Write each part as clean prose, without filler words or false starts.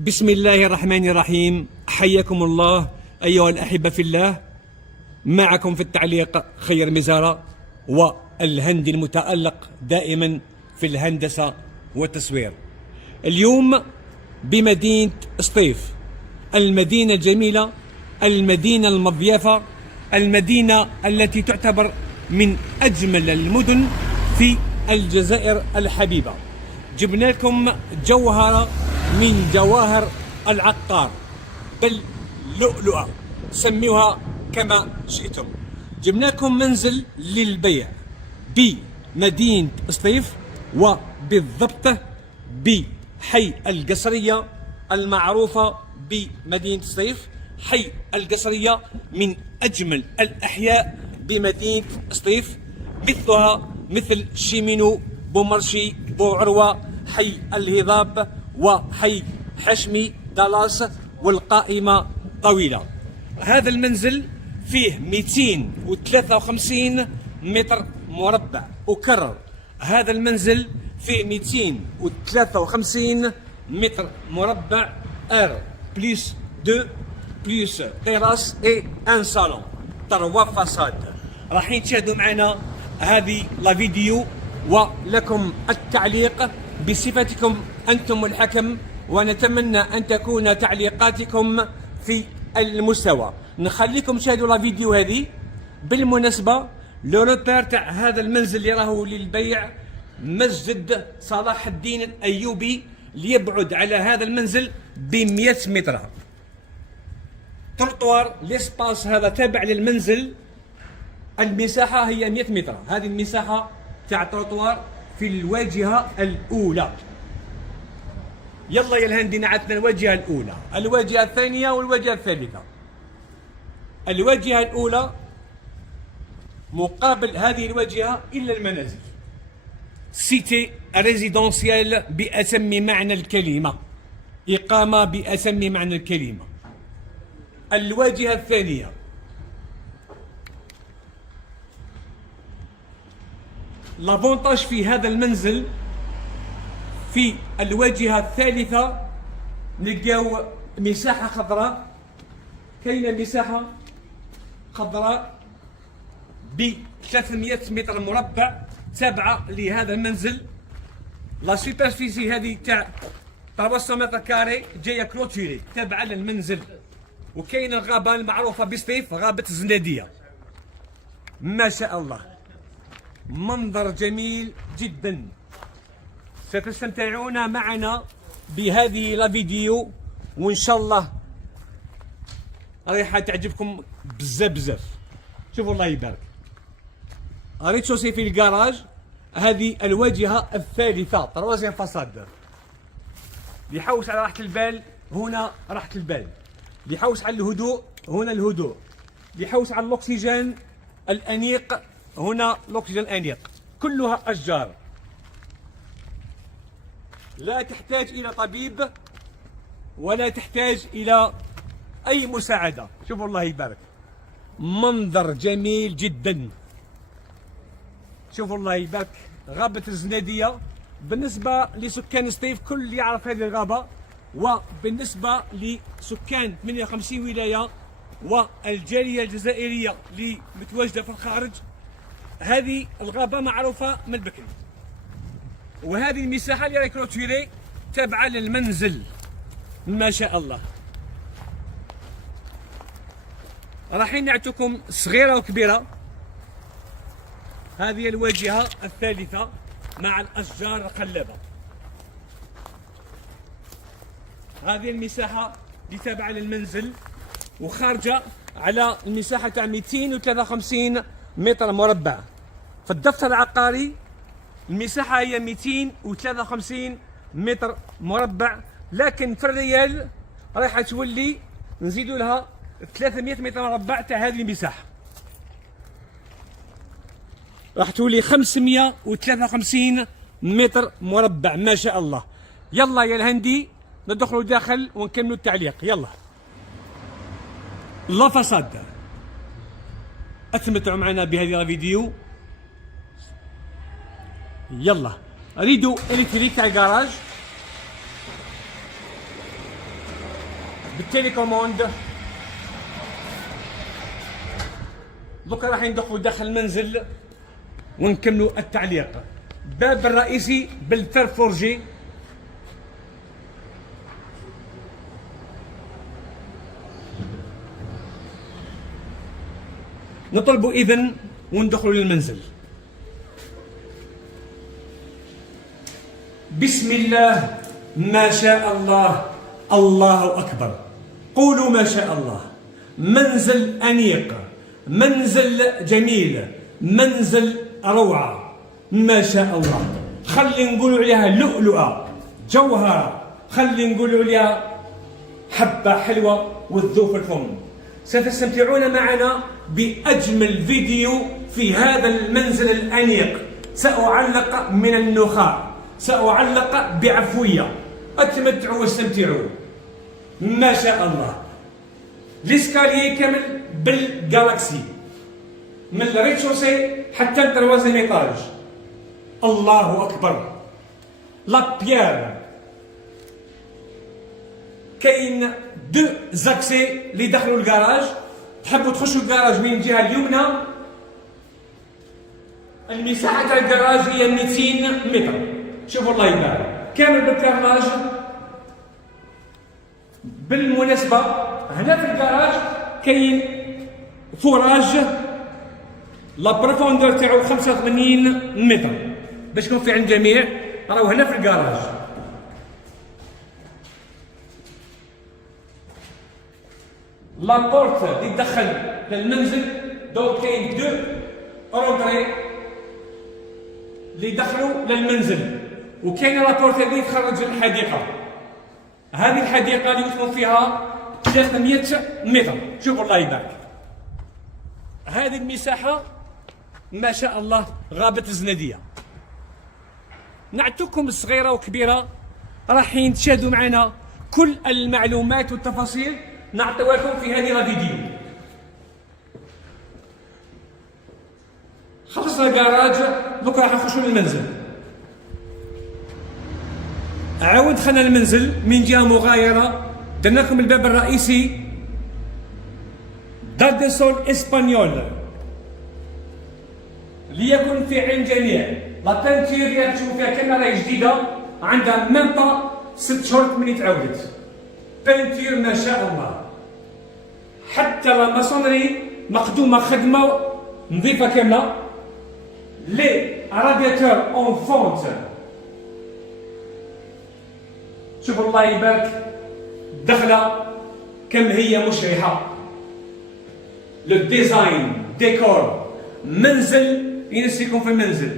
بسم الله الرحمن الرحيم. حياكم الله أيها الأحبة في الله. معكم في التعليق خير مزارة، والهندي المتألق دائما في الهندسة والتصوير. اليوم بمدينة سطيف، المدينة الجميلة، المدينة المضيافة، المدينة التي تعتبر من أجمل المدن في الجزائر الحبيبة. جبنا لكم جوهرة من جواهر العطار، بل لؤلؤة، سميوها كما شئتم. جبنا لكم منزل للبيع بمدينة سطيف، وبالضبط بحي القصرية المعروفة بمدينة سطيف. حي القصرية من أجمل الأحياء بمدينة سطيف، مثلها مثل شيمينو، بومرشي، بوعروة، حي الهضاب، وحي حشمي، دالاس، والقائمة طويلة. هذا المنزل فيه 253 متر مربع. أكرر، هذا المنزل فيه 253 متر مربع، ار بلس 2 بلس تيراس اي ان صالون، 3 فاساد. راح تشاهدوا معنا هذه لا فيديو، ولكم التعليق بصفتكم أنتم الحكم، ونتمنى أن تكون تعليقاتكم في المستوى. نخليكم تشاهدوا لا فيديو هذه. بالمناسبة لو روبير تاع هذا المنزل اللي راهو للبيع مسجد صلاح الدين الأيوبي، ليبعد على هذا المنزل ب 100 متر. تروطوار ليسباس هذا تابع للمنزل، المساحة هي 100 متر. هذه المساحة تاع تروطوار في الواجهة الأولى. يلا يا الهندي، نعتنا الواجهة الأولى، الواجهة الثانية، والواجهة الثالثة. الواجهة الأولى مقابل هذه الواجهة إلا المنازل، سيتي ريزيدونسيال بأتم معنى الكلمة، إقامة بأتم معنى الكلمة. الواجهة الثانية لافونتاج في هذا المنزل، في الواجهة الثالثة نلقاو مساحة خضراء. كاينة مساحة خضراء ب 300 متر مربع تابعة لهذا المنزل. لا سوبرفيسي هذه تاع 300 متر كاري جاية كلوتيري تابعة للمنزل. وكاينة الغابة المعروفة بسطيف، غابة الزنادية. ما شاء الله، منظر جميل جدا. ستستمتعون معنا بهذه لا فيديو، وان شاء الله رايحه تعجبكم بزاف بزاف. شوفوا الله يبارك، ريتشوسي في الكراج. هذه الواجهه الثالثه، تروازيام فاساد. يحوس على راحه البال، هنا راحه البال. يحوس على الهدوء، هنا الهدوء. يحوس على الاكسجين الانيق، هنا الاكسجين الانيق. كلها اشجار، لا تحتاج إلى طبيب ولا تحتاج إلى أي مساعدة. شوفوا الله يبارك، منظر جميل جدا. شوفوا الله يبارك، غابة الزنادية. بالنسبة لسكان سطيف كل يعرف هذه الغابة، وبالنسبة لسكان 58 ولاية والجالية الجزائرية اللي متواجدة في الخارج، هذه الغابة معروفة من بكري. وهذه المساحة اللي راهي كلوتيري تابعة للمنزل. ما شاء الله. راح نعطيكم صغيرة وكبيرة. هذه الواجهة الثالثة مع الأشجار الخلابة. هذه المساحة اللي تابعة للمنزل، وخارجة على المساحة تاع 253 متر مربع. في الدفتر العقاري المساحة هي 253 متر مربع، لكن في الريال رايحة تولي نزيدوا لها 300 متر مربع تاع هذه المساحة، راح تولي 553 متر مربع. ما شاء الله. يلا يا الهندي ندخلوا داخل ونكملوا التعليق. يلا. لا فساد، استمتعوا معنا بهذه الفيديو. يلا. ريدو الكتريك تاع الكراج، بالتليكوموند. دوكا راح ندخلوا داخل المنزل ونكملوا التعليق. باب الرئيسي بالفر فورجي. نطلبوا إذن وندخلوا للمنزل. بسم الله ما شاء الله الله أكبر. قولوا ما شاء الله. منزل أنيق، منزل جميل، منزل روعة ما شاء الله. خلي نقولوا عليها لؤلؤة جوهرة، خلي نقولوا عليها حبة حلوة والذوق في الفم. ستستمتعون معنا بأجمل فيديو في هذا المنزل الأنيق. سأعلق من النخاع، سأعلق بعفوية. أتمتعوا واستمتعوا ما شاء الله. ليسكاليي كامل بالجالاكسي من الريتشوسي حتى التروازيم ايطاج. الله أكبر. لا بيير كاين دو زاكسي اللي دخلوا الكراج. تحبوا تخشوا الكراج من الجهه اليمنى. المساحه تاع الكراج هي 200 متر. شوفوا الله يبارك كامل بالكراج. بالمناسبه هنا في الكراج كاين فوراج لا بروفوندور تاعو 85 متر باش يكون في عند الجميع. راهو هنا في الكراج. لابورت اللي تدخل للمنزل دونك كاين دو رونتري اللي يدخلوا للمنزل، وكاين لابورت اللي تخرج للحديقه. هذه الحديقه اللي يكون فيها 300 متر. شوفوا الله يبارك. هذه المساحه ما شاء الله غابه الزناديه. نعطيكم الصغيره وكبيره راحين تشاهدوا معنا كل المعلومات والتفاصيل نعطيوها لكم في هذه الفيديو. خلصنا الكراج دوك راح نخشوا للمنزل. عاود دخلنا المنزل من جهه مغايره. درنا لكم الباب الرئيسي دار دي سول اسبانيول ليكن في عين جميع. لا بانتير اللي تشوفوا فيها كاميرا جديده عندها ميم با 6 شهور من تعاودت. بانتير ما شاء الله. حتى لا ماسونري مخدومه خدمه نظيفه كامله. لي رادياتور اون فونت. شوفوا الله يبارك دخله كم هي مشرحه. لو ديزاين ديكور منزل ينسيكم في المنزل.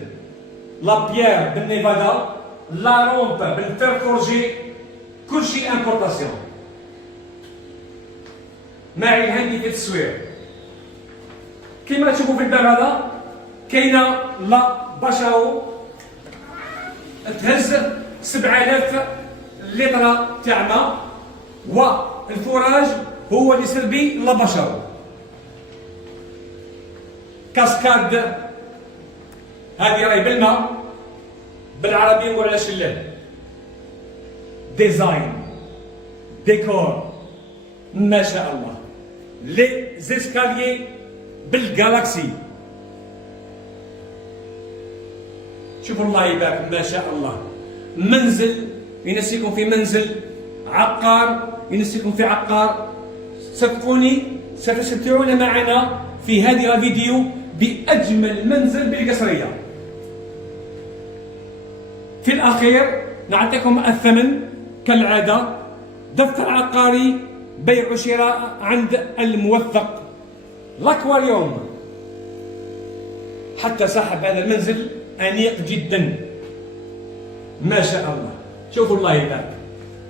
لا بيير بالنيفادا، لا رومب بالفير فورجي، كل شيء امبورطاسيون. معي الهندي في التصوير. كما تشوفوا في الباب هذا كاينه لا باشاو تهز 7000 لتر تاع ماء، والفوراج هو اللي يسربي لا باشاو. كاسكاد هذه راهي بالماء، بالعربي نقول على شلال. ديزاين ديكور ما شاء الله. لي زيسكاليي بالجالاكسي. شوفوا الله يبارك ما شاء الله. منزل ينسيكم في منزل، عقار ينسيكم في عقار. صدقوني ستستمتعون معنا في هذه الفيديو بأجمل منزل بالقصرية. في الأخير نعطيكم الثمن كالعادة. دفتر عقاري بيع وشراء عند الموثق. الأكواريوم حتى صاحب هذا المنزل أنيق جدا ما شاء الله. شوفوا الله يبارك.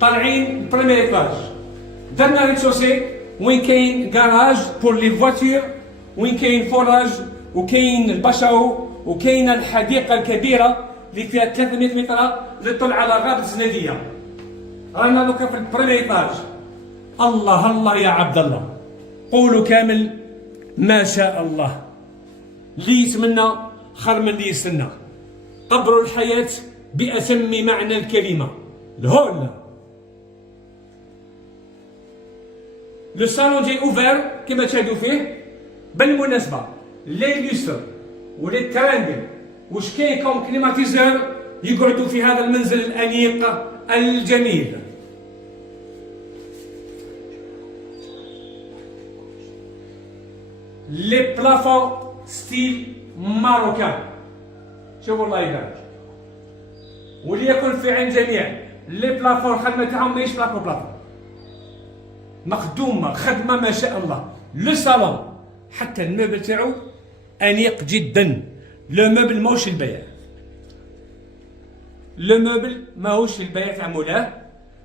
طالعين بريمير ايطاج. درنا ريتشوسي وين كاين كراج بور لي فواتور، وين كاين فوراج، وكاين الباشاو، وكاين الحديقة الكبيرة اللي فيها 300 متر اللي تطل على غابة الزنادية. رانا دوكا في البريمير ايطاج. الله الله يا عبد الله. قولوا كامل ما شاء الله. اللي يتمنى خير من اللي يستنى. قبروا الحياة بأتم معنى الكلمة. الهول لو صالون جاي اوفير كما تشاهدوا فيه. بالمناسبه لي لوستر ولي ترانجل واش كاين كوم كليماتيزور يقعدوا في هذا المنزل الانيق الجميل. لي بلافون ستيل ماروكان، شوفوا الله يبارك. وليكن في عين جميع لي بلافون الخدمه تاعهم ماهيش بلافون مخدومه خدمه ما شاء الله. لو صالون حتى الموبل تاعو انيق جدا. لو موبل ماهوش للبيع، لو موبل ماهوش للبيع تاع مولاه.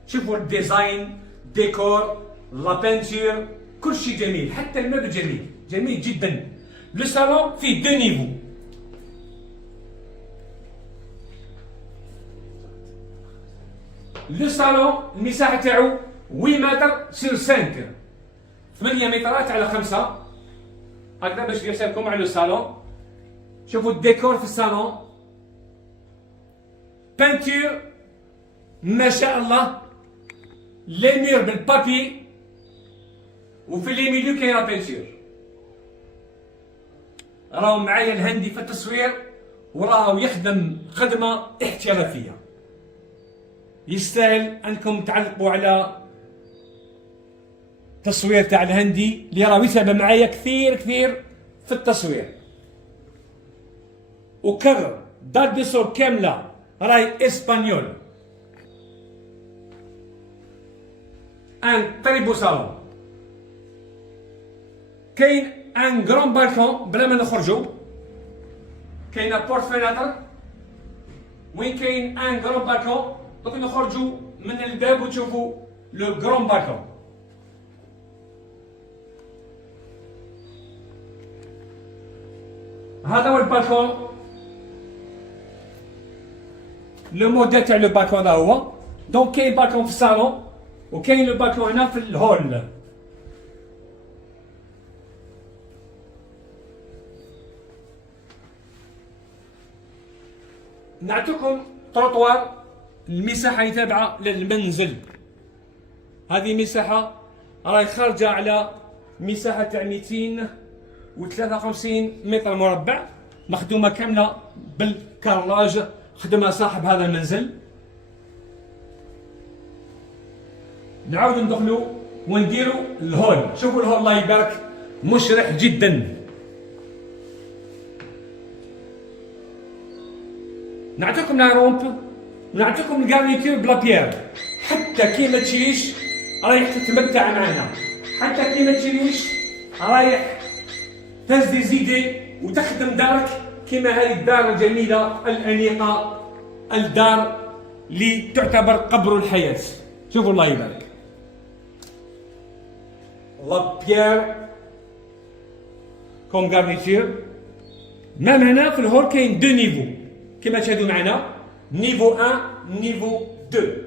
شوفوا الديزاين، ديكور، لا بانتور، كل شيء جميل. حتى الموبل جميل جميل جدا. لو صالون فيه دو نيفو. لو صالون المساحه تاعو 8 متر سير 5، 8 مترات على 5 هكذا باش يرسلكم على لو صالون. شوفوا الديكور في الصالون، بانتور ما شاء الله. لي مير بالبابي وفي لي ميليو كاين لا بانتور. راهو معايا الهندي في التصوير وراهو يخدم خدمه احترافيه. يستاهل انكم تعلقوا على تصوير تاع الهندي اللي راه يتابع معايا كثير كثير في التصوير. وكرر دات دي سول كامله راهي اسبانيول. ان تري بو صالون. كاين ان غران بالكون بلا ما نخرجوا. كاينه بورت فيناتر وين كاين ان غران بالكون. دوك نخرجوا من الباب وتشوفوا لو غران بالكون. هذا هو البالكون. لو موديل تاع لو بالكون هذا هو. دونك كاين بالكون في الصالون وكاين لو بالكون هنا في الهول. نعطيكم تروطوار المساحه اللي تابعه للمنزل. هذه مساحه راهي خارجه على مساحه تاع 253 متر مربع، مخدومه كامله بالكراج، خدمها صاحب هذا المنزل. نعاودو ندخلو ونديرو الهول. شوفوا الهول الله يبارك مشرح جدا. نعطيكم لا رومب ونعطيكم الكارنيتور بلا بيير. حتى كي ما تشريش رايح تتمتع معنا، حتى كي ما تشريش رايح تهز دي زيدي وتخدم دارك كما هذه الدار الجميله الانيقه، الدار اللي تعتبر قبر الحياه. شوفوا الله يبارك. لا بيير كوم غارنيتور. مام هنا في الهول كاين دو نيفو كما تشاهدوا معنا، نيفو 1 نيفو 2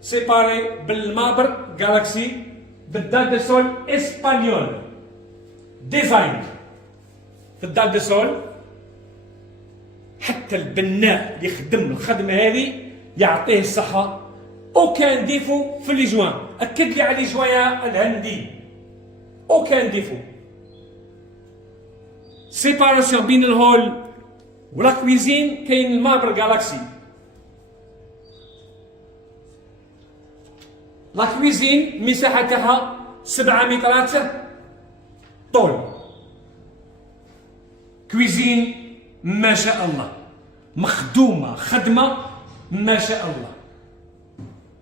سيباري بالمابر جالاكسي بالدال دو سول اسبانيول. ديزاين في الدال دو سول. حتى البناء اللي يخدم الخدمه هذه يعطيه الصحه. اوكان ديفو في لي جوان. اكد لي على لي جوان الهندي، اوكان ديفو. سيباراسيون بين الهول ولا كويزين كاين المابر جالاكسي. لا كويزين مساحه تاعها 7 مترات طول. كويزين ما شاء الله مخدومه خدمه ما شاء الله.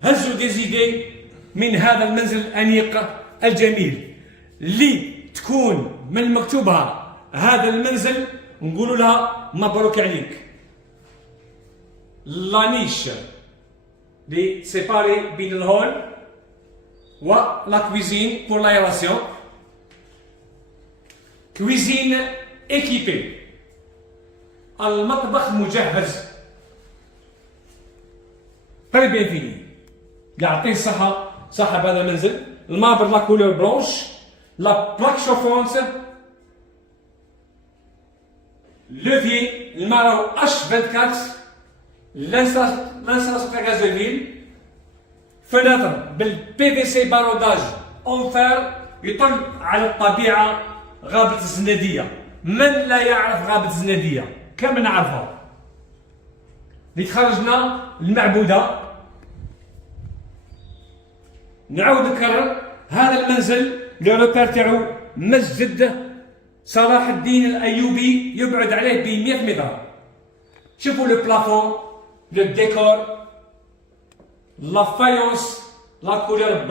هزوا دي زيدي من هذا المنزل الانيق الجميل اللي تكون من مكتوبها هذا المنزل نقولوا لها مبروك عليك. لانيش اللي سيباري بين الهول و لا كويزين بور لايراسيون. كويزين ايكيبي، المطبخ مجهز تري بيان فيني. يعطيه الصحة صاحب هذا المنزل. المابر لا كولور بلونش، لا بلاك شوفونس، لوفي المارو اش 24، لانساس تاع غازولين، فناتر بالبي في سي باروداج اون فير يطل على الطبيعة غابة الزنادية. من لا يعرف غابة الزنادية؟ كامل نعرفها، اللي تخرجنا المعبودة. نعاود نكرر، هذا المنزل لو روبير تاعو مسجد صلاح الدين الايوبي، يبعد عليه ب 100 متر. شوفوا لو بلافون، لو ديكور، لا فايونس، لا كولور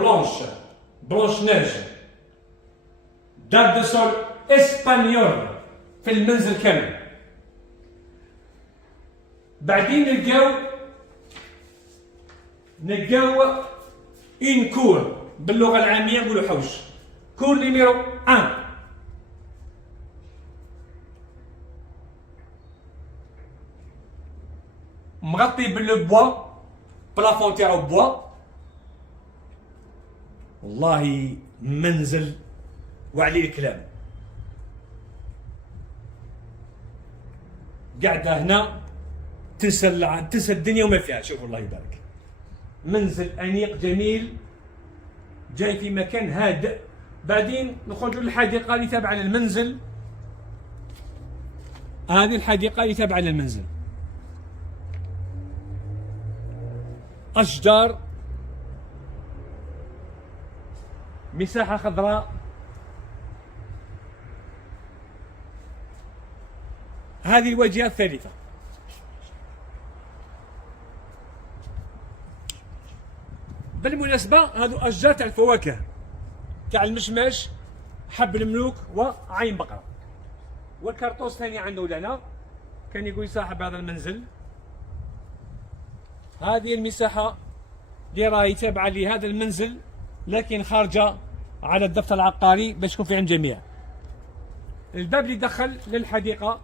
بلونش نيج، دار دو سول اسبانيول في المنزل كامل. بعدين نلقاو اون كور، باللغه العاميه نقولوا حوش. كور نيميرو 1 مغطي باللو بوا، بلافون تاعو بوا. والله منزل وعليه الكلام. قاعده هنا تنسى الدنيا وما فيها. شوفوا الله يبارك، منزل انيق جميل جاي في مكان هادئ. بعدين نخرجوا للحديقه اللي تابعه للمنزل. هذه الحديقه اللي تابعه للمنزل، اشجار، مساحه خضراء. هذه الواجهه الثالثه. بالمناسبة هذو أشجار تاع الفواكه، تاع المشماش، حب الملوك، وعين بقرة. والكرطوس ثاني عنده لنا، كان يقول صاحب هذا المنزل هذه المساحة اللي راهي تابعة لهذا المنزل، لكن خارجة على الدفتر العقاري باش يكون في عند الجميع. الباب اللي دخل للحديقة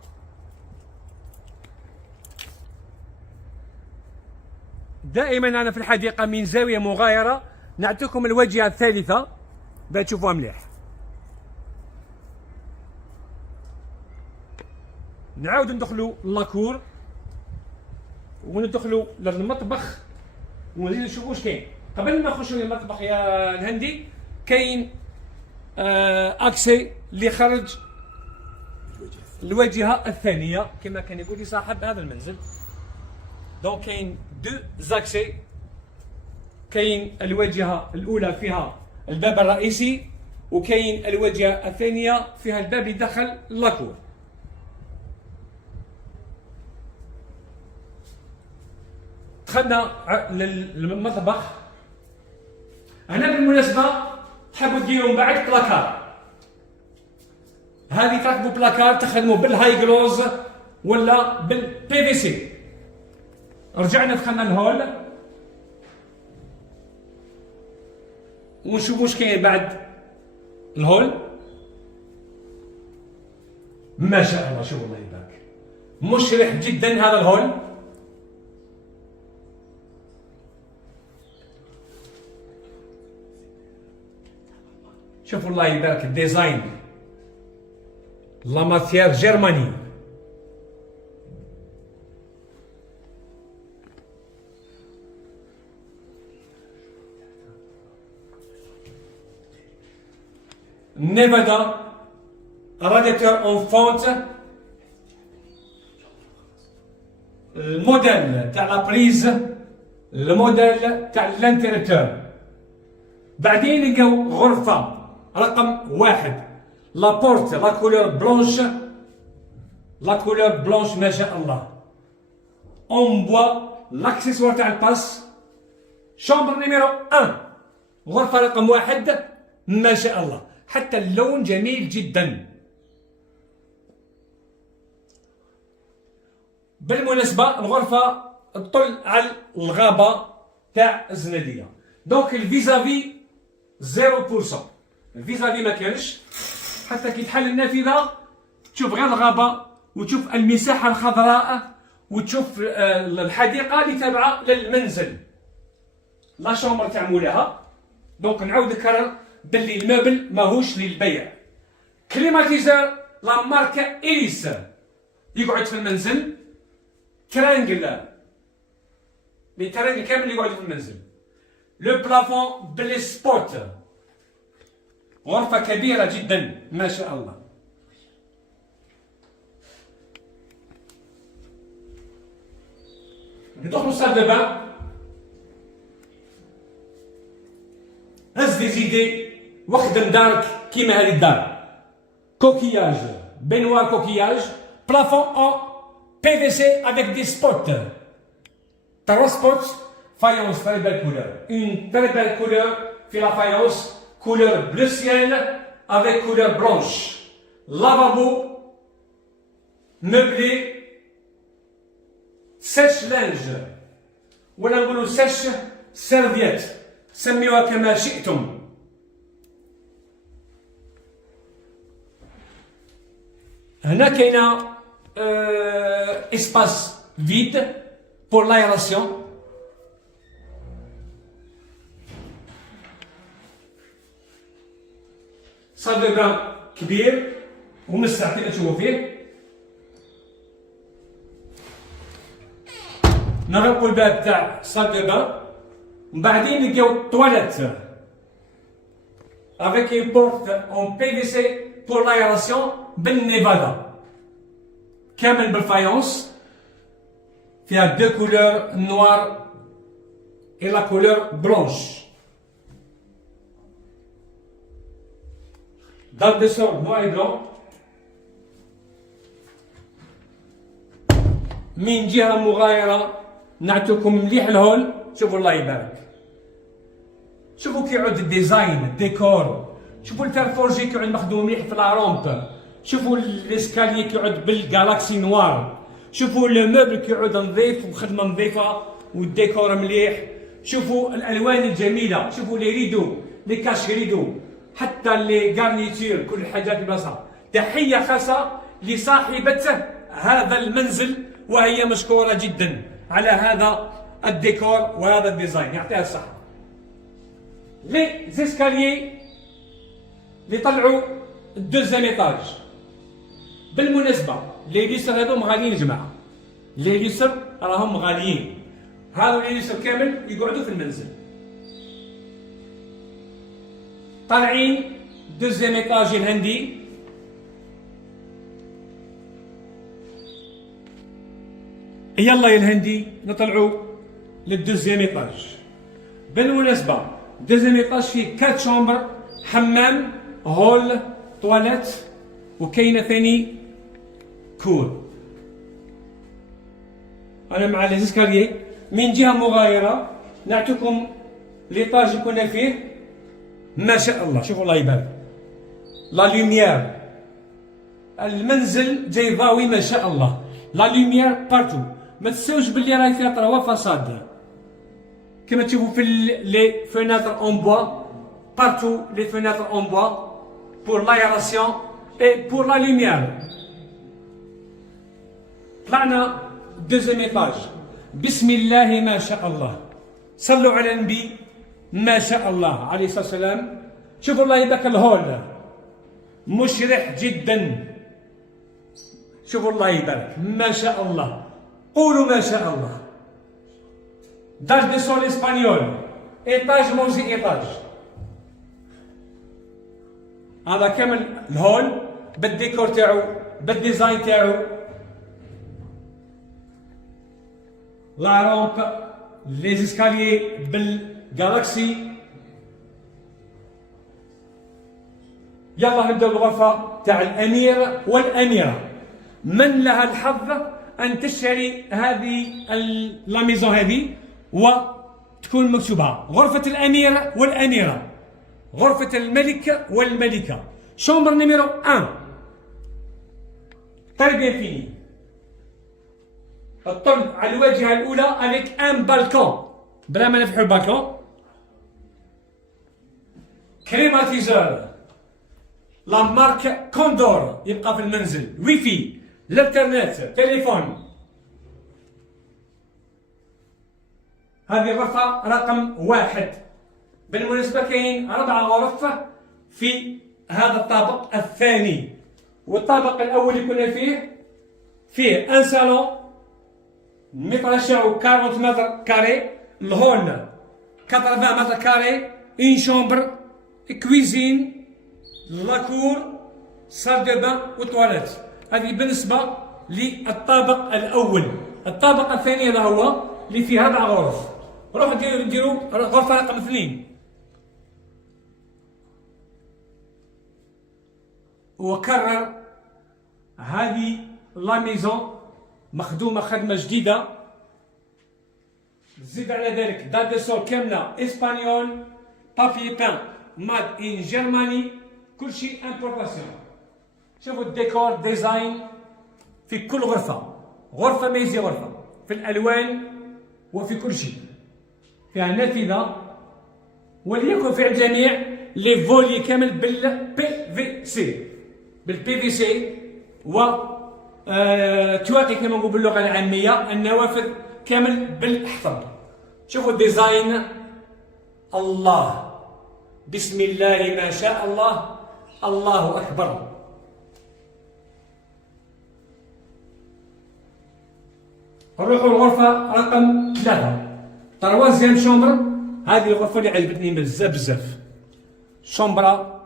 دائما انا في الحديقه من زاويه مغايره نعطيكم الواجهه الثالثه باش تشوفوها مليح. نعاود ندخلوا لاكور وندخلوا للمطبخ ونزيد نشوفوا واش كاين. قبل ما نخشوا للمطبخ يا الهندي، كاين اكسي اللي خرج الواجهه الثانيه كما كان يقول لي صاحب هذا المنزل. دونك كاين دو زاكسي، كاين الواجهه الاولى فيها الباب الرئيسي، وكاين الواجهه الثانيه فيها الباب اللي دخل لاكور. دخلنا للمطبخ. هنا بالمناسبه تحبوا ديروا من بعد بلاكار، هذه تركبوا بلاكار تخدموا بالهاي جلوز ولا بالبي في سي. رجعنا دخلنا الهول ونشوفوا واش كاين بعد الهول. ما شاء الله، شوف الله يبارك، مشرح جدا هذا الهول. شوفوا الله يبارك الديزاين، لا ماتيير جيرماني. نيفادا راديتور اون فونت، الموديل تاع لا بريز، الموديل تاع الانتيريتور. بعدين نلقاو غرفة رقم 1، لا بورت لا كولور بلونش، لا كولور بلونش ما شاء الله، اون بوا، لاكسيسوار تاع الباس. شومبر نيميرو 1، غرفة رقم 1 ما شاء الله، حتى اللون جميل جدا. بالمناسبة الغرفة تطل على الغابة تاع الزنادية. دونك الفيزافي 0%، الفيزافي ما كانش، حتى كي تحل النافذة تشوف غير الغابة وتشوف المساحة الخضراء وتشوف الحديقة اللي تابعة للمنزل. لا شومبر تاع مولاها. دونك نعاود نكرر باللي الموبل ماهوش للبيع. كليماتيزور لا ماركة إليس يقعد في المنزل. ترانجل، ترانجل كامل يقعد في المنزل. لو بلافون بلي سبوت، غرفة كبيرة جدا ما شاء الله. ندخلوا salle de bain. هز دي زيدي وخدم دارك كيما هذه الدار. كوكياج بينوار كوكياج plafond en PVC avec des spots. 3 spots faïence très belle couleur. Une très belle couleur في la faïence couleur bleu ciel avec couleur blanche. Lavabo meublé sèche-linge ولا نقولوا sèche serviette سميوها كما شئتم. هنا كاينه espace vide pour l'aération. salle de bain كبير ومستعتي تشوفوا فيه. نغلقوا الباب تاع salle de bain وبعدين نلقاو الطواليت avec une porte en PVC pour l'aération بالنيفادا كامل بالفايونس فيها 2 couleurs noire et la couleur blanche. dans le dessert noir et blanc. من جهة مغايرة نعطيكم مليح الهول. شوفوا الله يبارك. شوفوا كيعود الديزاين الديكور. شوفوا الفرفورجي كيعود مخدوم مليح في لا رومب. شوفوا الاسكاليي كيعود بالجالاكسي نوار. شوفوا لو موبل كيعود نظيف وخدمه نظيفه والديكور مليح. شوفوا الالوان الجميله. شوفوا لي ريدو لي كاش ريدو حتى لي غارنيتور كل الحاجات البلاصه. تحيه خاصه لصاحبه هذا المنزل وهي مشكوره جدا على هذا الديكور وهذا الديزاين يعطيها الصحه. لي زيسكاليي اللي طلعوا الدوزيام ايطاج. بالمناسبه لي ليسر هذوم غاليين يا جماعه. لي ليسر راهم غاليين. هذو لي ليسر كامل يقعدوا في المنزل. طالعين دوزيام ايطاج الهندي. يلا يا الهندي نطلعوا للدوزيام ايطاج. بالمناسبه دوزيام ايطاج فيه 4 شومبر حمام هول تواليت وكاينه ثاني كور. انا مع ليزيسكاليي من جهه مغايره نعطيكم ليطاج اللي كنا فيه ما شاء الله. شوفوا الله يبارك لا لوميير. المنزل جاي ضاوي ما شاء الله. لا لوميير بارتو. ما تنساوش باللي راهي فيها 3 فاصاد كما تشوفوا في لي فيناتر اون بوا. بارتو لي فيناتر اون بوا pour l'aération et pour la lumière. طلعنا دوزيام ايطاج. بسم الله ما شاء الله. صلوا على النبي ما شاء الله عليه الصلاه والسلام. شوفوا الله يبارك الهول مشرح جدا. شوفوا الله يبارك ما شاء الله. قولوا ما شاء الله. داج دي سول اسبانيول ايطاج موزي ايطاج. هذا كامل الهول بالديكور تاعو بالديزاين تاعو. لا رومب لي زيسكاليي بالجالاكسي. يلا نبداو بالغرفه تاع الامير والاميره. من لها الحظ ان تشتري هذه لا ميزون هذه وتكون مكتوبه غرفه الامير والاميره. غرفة الملك والملكة. شومبر نيميرو 1 تري بيان فيني. الطل على الواجهة الأولى افيك ان بالكون بلا ما نفتحو البالكون. كليماتيزور لا مارك كوندور يبقى في المنزل. ويفي الانترنت تليفون. هذه الغرفة رقم 1. بالمناسبة كاين 4 غرف في هذا الطابق الثاني. والطابق الأول اللي كنا فيه ان صالون المتر تاعو 40 متر كاري. الهول 80 متر كاري. اون شومبر كويزين لاكور، سال دو بان وتواليت. هذه بالنسبة للطابق الأول. الطابق الثاني هذا هو اللي فيه 4 غرف. روحوا نديروا غرفة رقم 2. وكرر هذه لا ميزون مخدومة خدمة جديدة. زيد على ذلك دار دو سول كاملة اسبانيول، بابي بان ماد ان جرماني، كل شيء امبورتاسيون. شوفوا الديكور ديزاين في كل غرفة، غرفة ما يزي غرفة، في الألوان وفي كل شيء. فيها نافذة، وليكن في الجميع لي فولي كامل بالبي في سي، بالبي في سي، و تواقي كما نقول باللغة العامية النوافذ كامل بالحفر. شوفوا الديزاين، الله بسم الله ما شاء الله، الله أكبر. نروحوا الغرفة رقم 3، تروازيام شومبر. هذه الغرفة اللي عجبتني بزاف بزاف. شومبرا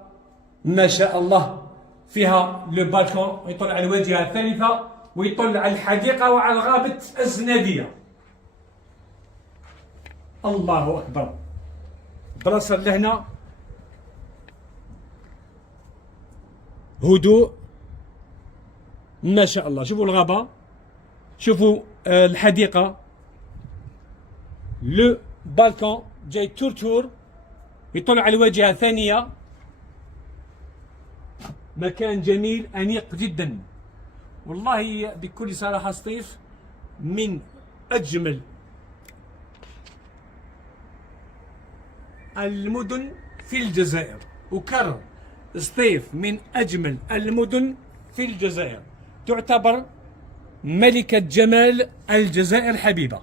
ما شاء الله، فيها لو بالكون يطل على الواجهة الثالثة ويطل على الحديقة وعلى غابة الزنادية. الله أكبر. بلاصة لهنا هدوء ما شاء الله. شوفوا الغابة، شوفوا الحديقة، لو بالكون جاي تور يطل على الواجهة الثانية. مكان جميل أنيق جدا والله. بكل صراحة سطيف من أجمل المدن في الجزائر. أكرر، سطيف من أجمل المدن في الجزائر. تعتبر ملكة جمال الجزائر حبيبة،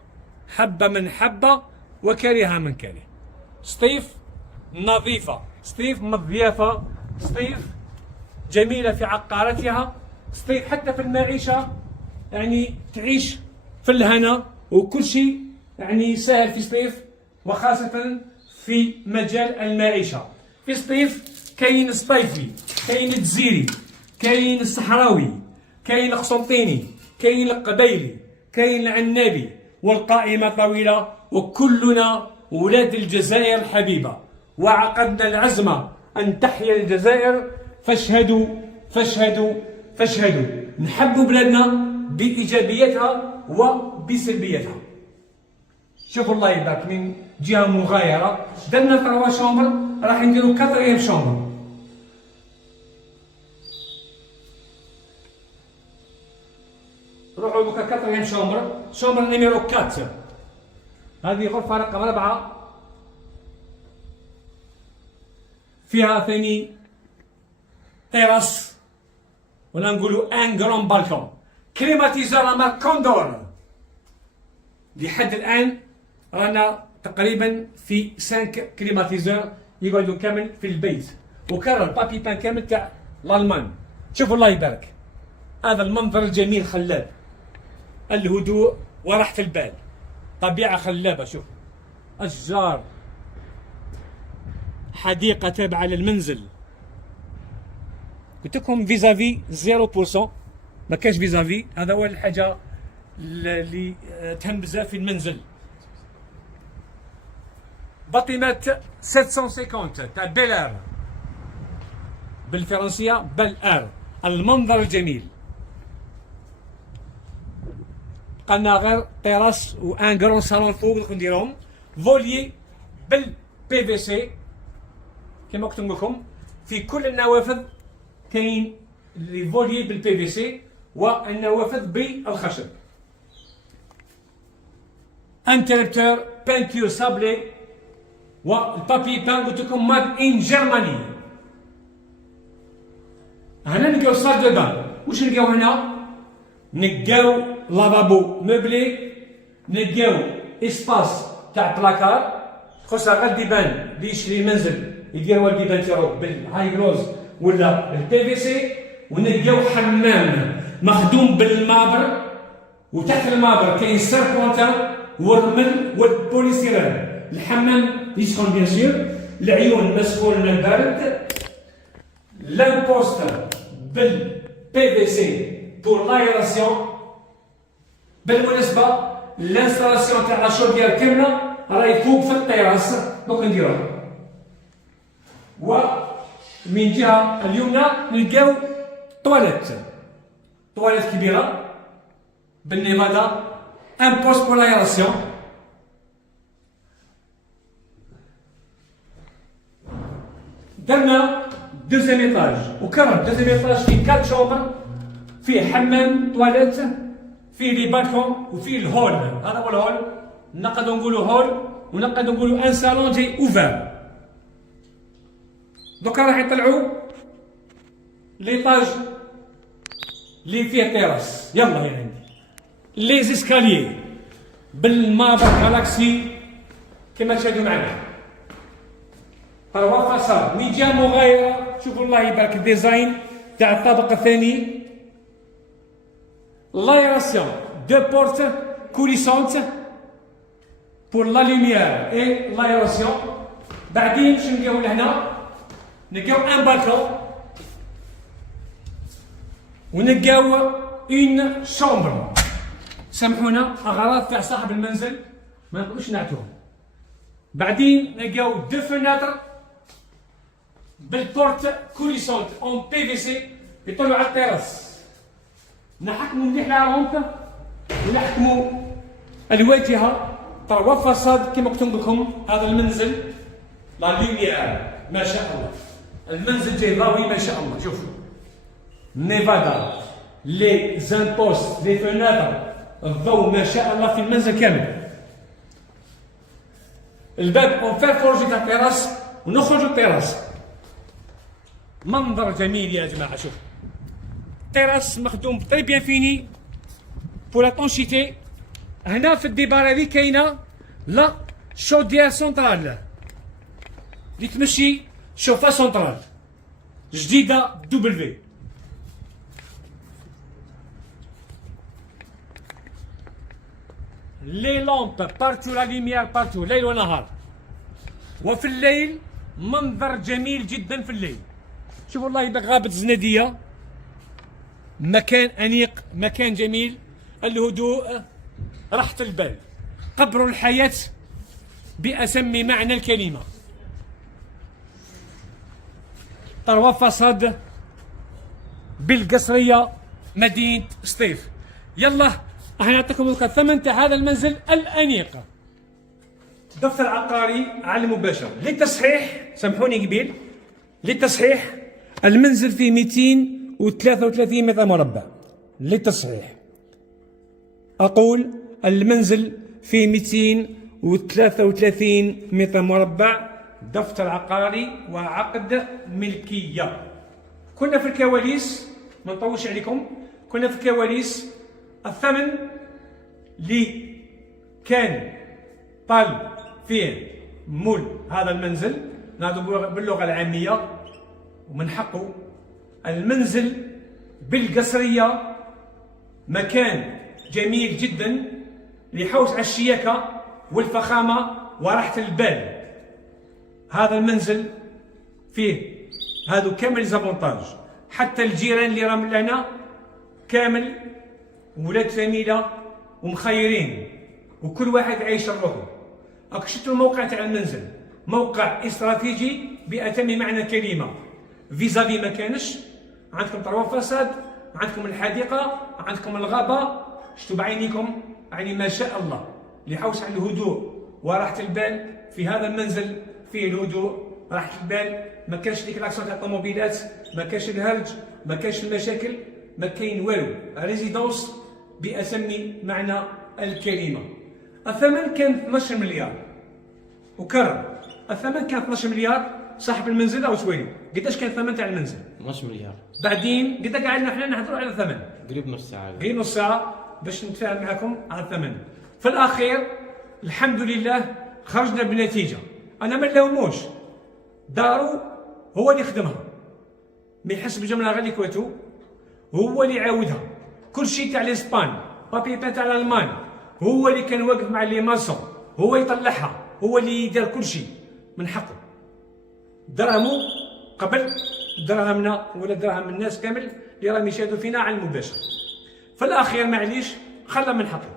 حب من حب وكره من كره. سطيف نظيفة، سطيف مضيافة، سطيف جميلة في عقارتها، سطيف حتى في المعيشة، يعني تعيش في الهنا وكل شيء يعني سهل في سطيف، وخاصة في مجال المعيشة. في سطيف كاين السطيفي، كاين الجزيري، كاين الصحراوي، كاين القسنطيني، كاين القبيلي، كاين العنابي، والقائمة طويلة. وكلنا ولاد الجزائر الحبيبة، وعقدنا العزم أن تحيا الجزائر. فاشهدوا فاشهدوا فاشهدوا. نحب بلادنا بإيجابيتها وبسلبيتها. شوفوا الله يبارك، من جهة مغايرة درنا 3 شومبر، راح نديرو 4 شومبر. روحوا دوكا 4 شومبر، شومبر نيميرو 4. هذه غرفة رقم 4، فيها ثاني تيراس، ولا نقولوا ان غران بالكون، كليماتيزور مارك كوندور. لحد الان رانا تقريبا في 5 كليماتيزور يقعدوا كامل في البيت. وكرر بابي بان كامل تاع الالمان. شوفوا الله يبارك، هذا المنظر الجميل خلاب، الهدوء وراحة البال، طبيعة خلابة. شوف أشجار، حديقة تابعة للمنزل. قلت لكم فيزافي 0%، ما كاش فيزافي. هذا هو الحاجة اللي تهم بزاف في المنزل. باطيمات 750 تاع بيل ار، بالفرنسية بيل ار. المنظر الجميل. قلنا غير تيراس وان كرون صالون فوق نديرهم. فوليي بالبي في سي كما قلت لكم. في كل النوافذ كاين لي فوليي بالبي في سي، والنوافذ بالخشب. انتربتور بانتور سابلي، والبابي بان قلت لكم ماد ان جرماني. هنا نلقاو صال دو بان. واش نلقاو هنا؟ نلقاو لافابو مبلي، نلقاو اسباس تاع بلاكار، خصها غير ديبان اللي يشري منزل يديروا الديبان تاعو بالهاي جلوز ولا البي في سي. ونلقاو حمام مخدوم بالمابر، وتحت المابر كاين سيربونتا والرمل والبوليستيرين. الحمام يسخن بيان سور، العيون مسخون من البرد، لامبوست بالبي في سي بور لايراسيون. بالمناسبة الانستالاسيون تاع لاشوديير كاملة راهي فوق في التيراس، دوك نديروها. ومن جهة اليمنى نلقاو طواليت كبيرة بالنيفادا، ان بوست بور لايراسيون. درنا دوزيام ايطاج، وكرر دوزيام ايطاج فيه 4 شومبر، فيه حمام طواليت، فيه لي بالكون، وفيه الهول. هذا هو الهول، نقدروا نقولوا هول ونقدروا نقولوا ان صالون جاي اوفر. دوكا راح يطلعوا ليطاج اللي فيه تيراس. يلا يا عندي لي زيسكاليي بالمابر جالاكسي كما تشاهدوا معنا. تروا فاصاد من جهه مغايره. شوفوا الله يبارك الديزاين تاع الطابق الثاني. لايراسيون دو بورت كوليسونت بور لا لوميير اي لايراسيون. بعدين شنو نلقاو لهنا؟ نلقاو ان بالكون ونلقاو اون شومبر. سامحونا اغراض تاع صاحب المنزل ما نقدروش نعطوهم. بعدين نلقاو دو فناتر بالبورت كوليسونت اون بي في سي يطلعوا على التيراس. نحكموا مليح لا رونب ونحكموا الواجهه. تروا فاصاد كما قلت لكم. هذا المنزل لا لوميير ما شاء الله، المنزل جاي ضوئي ما شاء الله. شوفوا نيفادا، لي زامبوست، لي فناتر، الضوء ما شاء الله في المنزل كامل. الباب اون فير فورجي تاع التيراس ونخرجوا التيراس. منظر جميل يا جماعه. شوف تيراس مخدوم تري بيان فيني بور لا طونشيتي. هنا في الديبار هذه كاينه لا شوديير سونترال اللي تمشي شوفه سونترال جديده دبليو. لي لامب بارتو، لا ليميير بارتو ليل ونهار. وفي الليل منظر جميل جدا في الليل. شوفوا الله يبارك غابة الزنادية، مكان أنيق، مكان جميل، الهدوء، راحة البال، قبر الحياة بأسم معنى الكلمة. تروا فاصاد بالقصرية مدينة سطيف. يلا انا نعطيكم الثمن تاع هذا المنزل الأنيق. دفتر عقاري على المباشر. للتصحيح سامحوني قبيل، للتصحيح المنزل فيه 233 متر مربع. للتصحيح أقول المنزل فيه 233 متر مربع، دفتر عقاري وعقد ملكية. كنا في الكواليس، ما نطولش عليكم، كنا في الكواليس. الثمن اللي كان طالب فيه مول هذا المنزل، نهضروا باللغة العامية ومن حقه. المنزل بالقصرية مكان جميل جدا اللي يحوس على الشياكة والفخامة وراحة البال. هذا المنزل فيه هادو كامل زافونتاج، حتى الجيران اللي راهم لنا كامل ولاد فاميلة ومخيرين، وكل واحد عايش لروحه. راك شفتوا الموقع تاع المنزل، موقع استراتيجي بأتم معنى الكلمة. فيزافي ما كانش، عندكم تروا فساد، عندكم الحديقة، عندكم الغابة، شفتوا بعينيكم يعني ما شاء الله. اللي يحوس على الهدوء وراحة البال في هذا المنزل فيه الهدوء راحة البال. ما كانش ديك لاكسون تاع الطوموبيلات، ما كانش الهرج، ما كانش المشاكل، ما كاين والو. ريزيدونس بأسمي معنى الكلمة. الثمن كان 12 مليار، وكرر الثمن كان 12 مليار. صاحب المنزل او سويري قداش كان الثمن تاع المنزل؟ 12 مليار. بعدين قد قعدنا حنا نهضروا على الثمن قريب نص ساعة، قريب نص ساعة باش نتفاهم معكم على الثمن. في الأخير الحمد لله خرجنا بنتيجة. أنا ما نلوموش، دارو هو اللي خدمها، ما يحس بجملة غير كواتو، هو اللي عاودها. كل شيء تاع الإسبان، بابي تاع الألمان، هو اللي كان واقف مع لي ماسون، هو يطلعها، هو اللي يدير كل شيء من حقه. دراهمو قبل دراهمنا ولا دراهم الناس كامل اللي راهم يشاهدوا فينا على المباشر. في الاخير معليش خلى من حقي،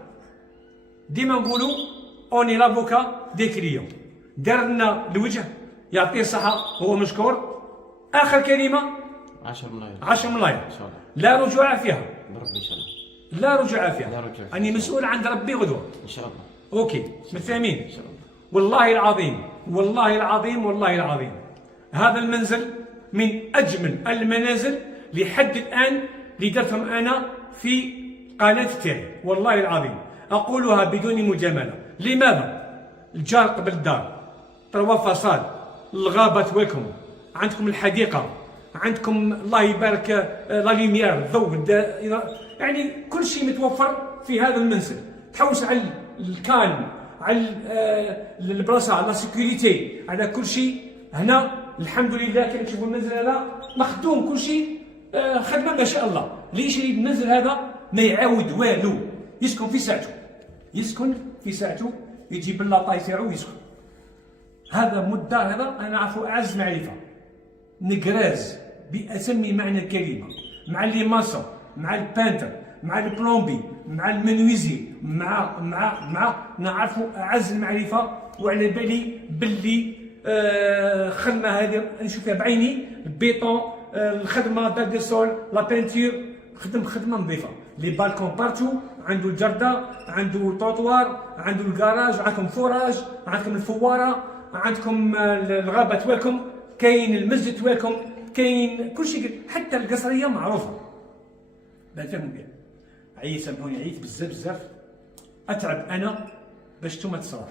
ديما نقولوا اوني لافوكا دي كليون، دار لنا الوجه يعطيه الصحه هو مشكور. اخر كلمه 10 ملايين 10 ملايين ان شاء الله، لا رجوع فيها بربي ان شاء الله، لا رجوع فيها، لا رجوع فيها. اني مسؤول عند ربي غدوه ان شاء الله. اوكي متفاهمين؟ ان شاء الله. والله العظيم والله العظيم والله العظيم هذا المنزل من اجمل المنازل لحد الان اللي درتهم انا في قناه تاعي، والله العظيم اقولها بدون مجامله. لماذا؟ الجار قبل الدار، تروا فصاد، الغابه توالكم، عندكم الحديقه، عندكم الله يبارك لا ليميير، الضوء، يعني كل شيء متوفر في هذا المنزل. تحوس على الكالم، على البلاصه، على السيكوريتي، على كل شيء هنا. الحمد لله كما تشوفوا المنزل هذا مخدوم، كل شيء خدمه ما شاء الله. اللي يشري المنزل هذا ما يعاود والو، يسكن في ساعته، يسكن في ساعته، يجيب اللاطاي تاعو ويسكن. هذا مدة هذا انا نعرفه اعز معرفه، نكراز بأتم معنى الكلمه، مع لي ماسون، مع البانتر، مع البلومبي، مع المنويزي، مع نعرفه اعز المعرفه. وعلى بالي باللي خدمه هذه نشوفها بعيني، البيطون، الخدمه دار دي سول، لا بانتير، خدمه نظيفه. لي بالكون بارتو، عنده الجرده، عنده الطوطوار، عنده الكراج، عندكم فوراج، عندكم الفواره، عندكم الغابه توالكم، كاين المسجد توالكم، كاين كل شيء، حتى القصريه معروفه. بنفهم بها. عييت سامحوني، عييت بزاف بزاف، اتعب انا باش نتوما تصرفوا.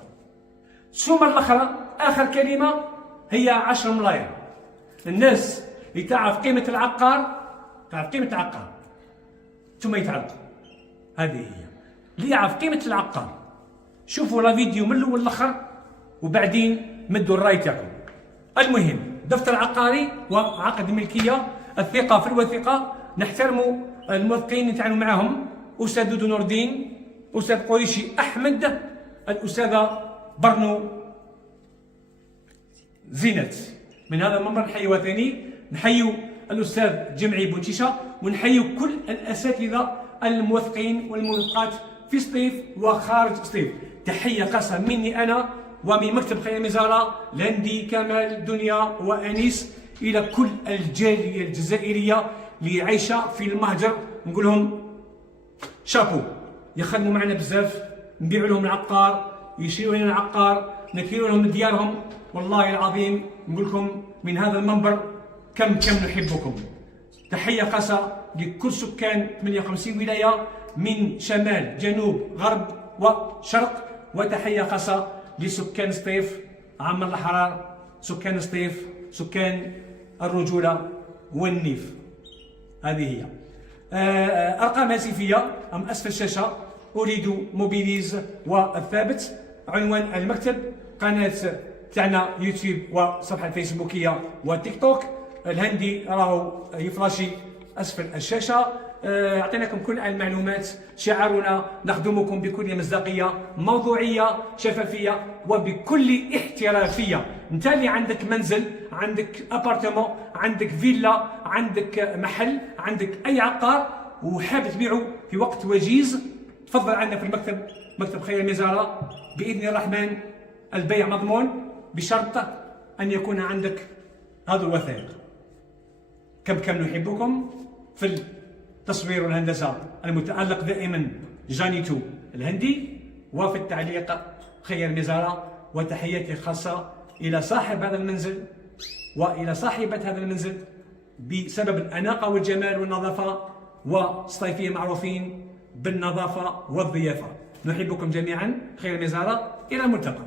السومه الاخرى اخر كلمه هي 10 ملايين. الناس اللي تعرف قيمه العقار، تعرف قيمه العقار، ثم يتعلقوا. هذه هي اللي يعرف قيمه العقار. شوفوا لا فيديو من الاول للاخر وبعدين مدوا الراي تاعكم. المهم دفتر عقاري وعقد الملكيه، الثقه في الوثيقه، نحترموا الموثقين نتعاملوا معهم، استاذ دودو نور الدين، استاذ قريشي احمد، الاستاذه برنو زينت. من هذا المنبر نحيي ثاني، نحيي الاستاذ جمعي بوتيشه، ونحيي كل الاساتذه الموثقين والموثقات في سطيف وخارج سطيف. تحيه خاصه مني انا ومن مكتب خير مزارة لندي كمال دنيا وانيس الى كل الجاليه الجزائريه اللي عايشه في المهجر، نقول لهم شابو، يخدموا معنا بزاف، نبيعوا لهم العقار، يشيروا لنا العقار، نكيروا لهم ديارهم. والله العظيم نقول لكم من هذا المنبر كم نحبكم. تحيه خاصه لكل سكان 58 ولايه من شمال جنوب غرب وشرق، وتحيه خاصه لسكان سطيف، عمر الأحرار، سكان سطيف، سكان الرجوله والنيف. هذه هي. ارقام هاتفيه ام اسفل الشاشه، اريد موبيليز والثابت، عنوان المكتب، قناه تاعنا يوتيوب وصفحه فيسبوكيه وتيك توك. الهندي راهو يفلاشي اسفل الشاشه. اعطيناكم كل المعلومات. شعارنا نخدمكم بكل مصداقيه، موضوعيه، شفافيه وبكل احترافيه. انت اللي عندك منزل، عندك ابارتمون، عندك فيلا، عندك محل، عندك اي عقار وحاب تبيعه في وقت وجيز، تفضل عندنا في المكتب، مكتب خير المزارة. باذن الرحمن البيع مضمون بشرط ان يكون عندك هذه الوثائق. كم نحبكم في التصوير والهندسه المتالق دائما جانيتو الهندي، وفي التعليق خير مزارة. وتحياتي خاصه الى صاحب هذا المنزل والى صاحبه هذا المنزل، بسبب الاناقه والجمال والنظافه، وسطيفيه معروفين بالنظافه والضيافه. نحبكم جميعا. خير مزارة، الى الملتقى.